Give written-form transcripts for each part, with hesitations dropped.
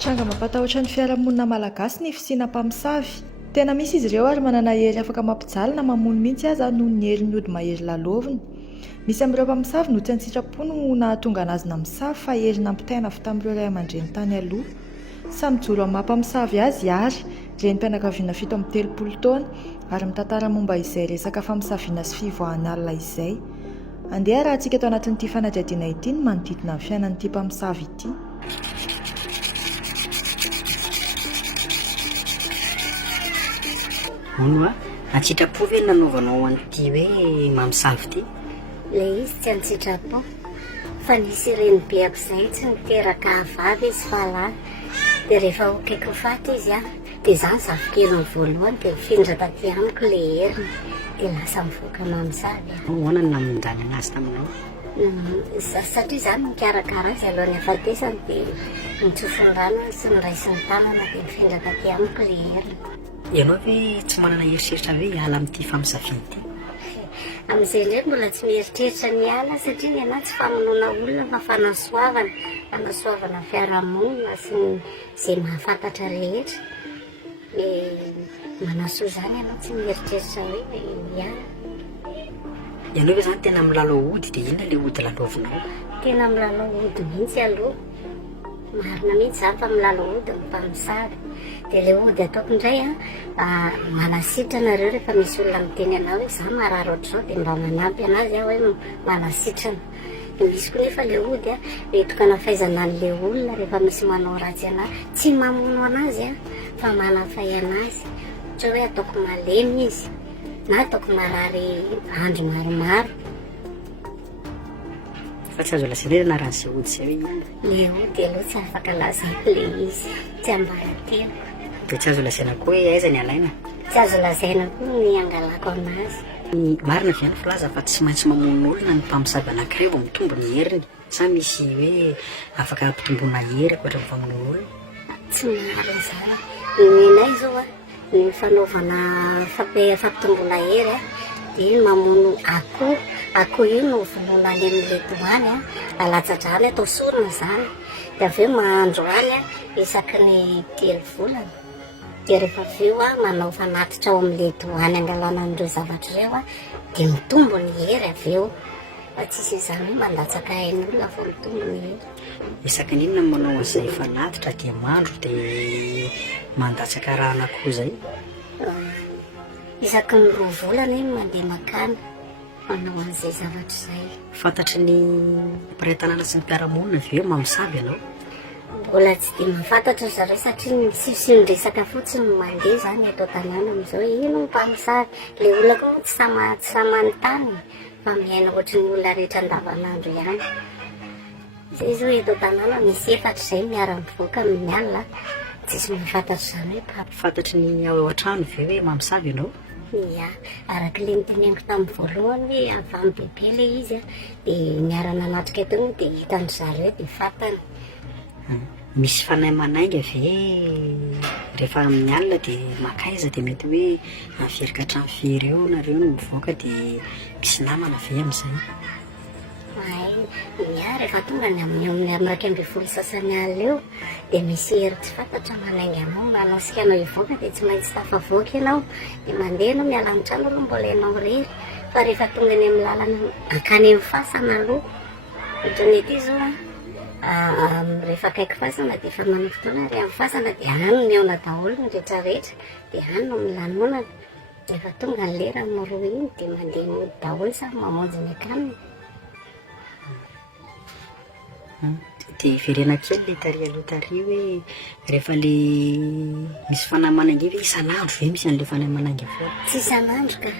Tranga mampatahotra ny fiarahamonina malagasy ny fisiana mpamosavy. Tena misy izy ireo ary manana hery afaka mampijaly na mamono mihitsy aza noho ny hery ny ody mahery laloviny. Misy amin'ireo mpamosavy no tsy an sitrapo no nahatonga anazy namosavy fa hery nampitaina avy tamin'ireo ray aman-dreny tany aloha. Samy joro amin'ny maha-mpamosavy azy ary renim-pianakaviana 7-30 taona ary mitantara momba izay resaka famosaviana sy fivoahan'ny alina izay. Andeha raha antsika tao anatin'ity fanadihadiana ity ny manodidina ny fiainan'ity mpamosavy ity. Ono antsitrapo ve nanaovanao an'ity hoe mamosavy ity? Le izy tsy antsitrapo fa nisy renibe abizay tsy niteraka vavy izy fa lahy, dia rehefa okeko faty izy dia zany zafikeliny voalohany dia mifindra taty amiko le heriny dia lasa mivoaka mamosavy. Ahoana no namonjany anazy taminao? Satria zany nikarakara azy alohan'ny hafatesany dia nitsofon-drano sy niraisy ny tanana dia mifindra taty amiko le heriny. Ianao ve tsy manana heritreritra hoe hiala amin'ity famosaviana ity? Amin'izay ndraiky mbola tsy mieritreritra ny ala satria ny anahy tsy famonoana olona fa fanasoavana fiarahamonina sy izay mahafantatra rehetra. Manasoa zany ianao tsy mieritreritra hoe hiala. Ianao ve zany tena milalao ody dia inona ilay ody lalaovinao? Tena milalao ody mihitsy aloha. Marina mihitsy zany fa milalao ody ny mpamosavy. Dia ilay ody ataoko indray manasitrana nareo rehefa misy olona miteny anao hoe za marary ohatr'izao dia mba manampy anazy hoe manasitrana. Dia misy koa nefa ilay ody retokana fahaizana an'ilay olona rehefa misy manao ratsy anazy tsy mamono anazy fa manafay anazy. Ohatra hoe ataoko malemy izy na ataoko marary andro maromaro. Fa tsy azo lasaina anaran'izay ody izay hoe le ody aloha tsy afaka lazaiko le izy, tsy ambaratelo. dia tsy azo lasaina koa hoe aiza ny alaina? Tsy azo lazaina koa ny angalako anazy. Marina ve ny filaza fa tsy maintsy mamono olona ny mpamosavy anankiray vao mitombo ny heriny? Sa misy hoe afaka ampitomboana hery ankoatra ny famonoana olona? Tsy marina zany. Nenay zao ny fanaovana fampitomboana hery dia mamono akoho io no vonoina any amin'ilay doany alatsadrany atao sorona zany. Dia avy eo mahandro any isaky ny 3 volana. Dia rehefa avy eo manao fanatitra ao amin'ilay doany angalana an'ireo zavatra ireo dia mitombo ny hery avy eo. Fa tsisy izany hoe mandatsaka ain'olona vao mitombo ny hery. Isaky ny inona manao an'izay fanatitra dia mandro dia mandatsaka raha an'akoho izay? Isaky ny 2 volana iny mandeha makany manao an'izay zavatra izay. Fantatry ny mpiray-tanàna sy ny mpiara-monina ve mamosavy ianao? Mbola tsy dia mahafantatra zareo satria ny resaka fotsiny no mandeha zany eto an-tanàna amin'izao ino mpamosavy. Ilay olona koa tsy sama manontany fa miaina ohatry ny olona rehetra andavanandro ihany. Izay zao eto an-tanàna misy 4 izay miara-mivoaka amin'ny alina tsisy mahafantatra zany hoe mpamosavy. Fantatry ny ao an-trano ve hoe mamosavy ianao? Ia, araka ilay niteneniko tamin'ny voalohany hoe avy amin'ny bebe ilay izy dia miara-nanatrika eto dia hitan'ny zareo dia fantany. Misy fanahy manainga ve rehefa amin'ny alina dia makaiza dia mety hoe aferika hatrany firy eo nareo no mivoaka dia misy namana ve amin'izay? Rehefa tonga ny amin'ny 12 sasany alina eo dia misy hery tsy fantatra manainga anao mba anasika anao hivoaka dia tsy maintsy tafavoaka ianao dia mandeha anao miala amin'ny trano aloha mbola ianao rery. Fa rehefa tonga ny amin'ny lalana akany amin'ny fasana aloha ohatran'ny ety zao rehefa akaiky fasana dia efa manao fotoana ary amin'ny fasana dia any no miaona daholo ny rehetrarehetra dia any no milanonana. Rehefa tonga ny lera miroa iny dia mandeha mody daholo samy mamonjy ny akaniny. Dia verena kely ilay taria aloha taria hoe rehefa ilay misy fanahy manainga hoe isan'andro ve misy an'ilay fanahy manainga foana? Tsy isan'andro ka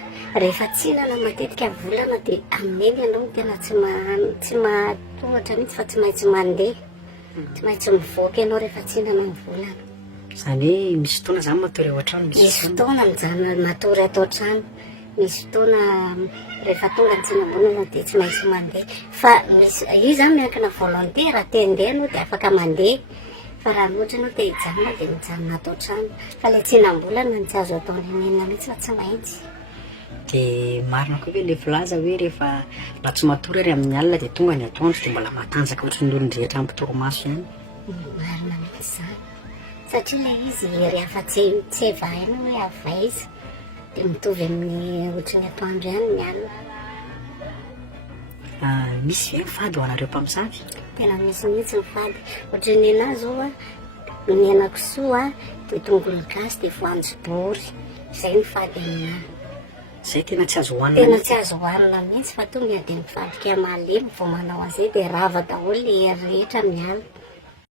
rehefa tsinana matetika volana dia amin'iny ianao tena tsy mahatohatra mihitsy fa tsy maintsy mandeha, tsy maintsy mivoaka ianao rehefa tsinana ny volana. Izany hoe misy fotoana izany matory ao an-trano? Misy fotoana mijanona matory ato an-trano, misy fotoana rehefa tonga ny tsinam-bolana dia tsy maintsy mandeha. Fa io zany miankina volonté raha te handeha anao dia afaka mandeha. Fa raha ohatra anao te hijanona dia mijanona ato an-trano. Fa ilay tsinam-bolana ny tsy azo atao nenina mihitsy fa tsy maintsy. Dia marina koa hoe ilay filaza hoe rehefa na tsy matory ary amin'ny alina dia tonga ny atoandro dia mbola matanjaka ohatry ny olon-drehetra amin'ny torimaso ihany. Marina mihitsy izany satria ilay izy ery afa-tsy evahina hoe avaiza dia mitovy amin'ny ohatran'ny atoandro ihany ny alina. Misy hoe mifady ho anareo mpamosavy? Tena misy mihitsy mifady. Ohatran'ny anahy zao a, ny henan-kisoa dia tongolo gasy dia voanjobory. Izay mifady aminahy. Izay tena tsy azo hohanina. Tena tsy azo hohanina mihitsy fa tonga dia mifadika malemy vao manao an'izay dia rava daholo ilay hery rehetra miala.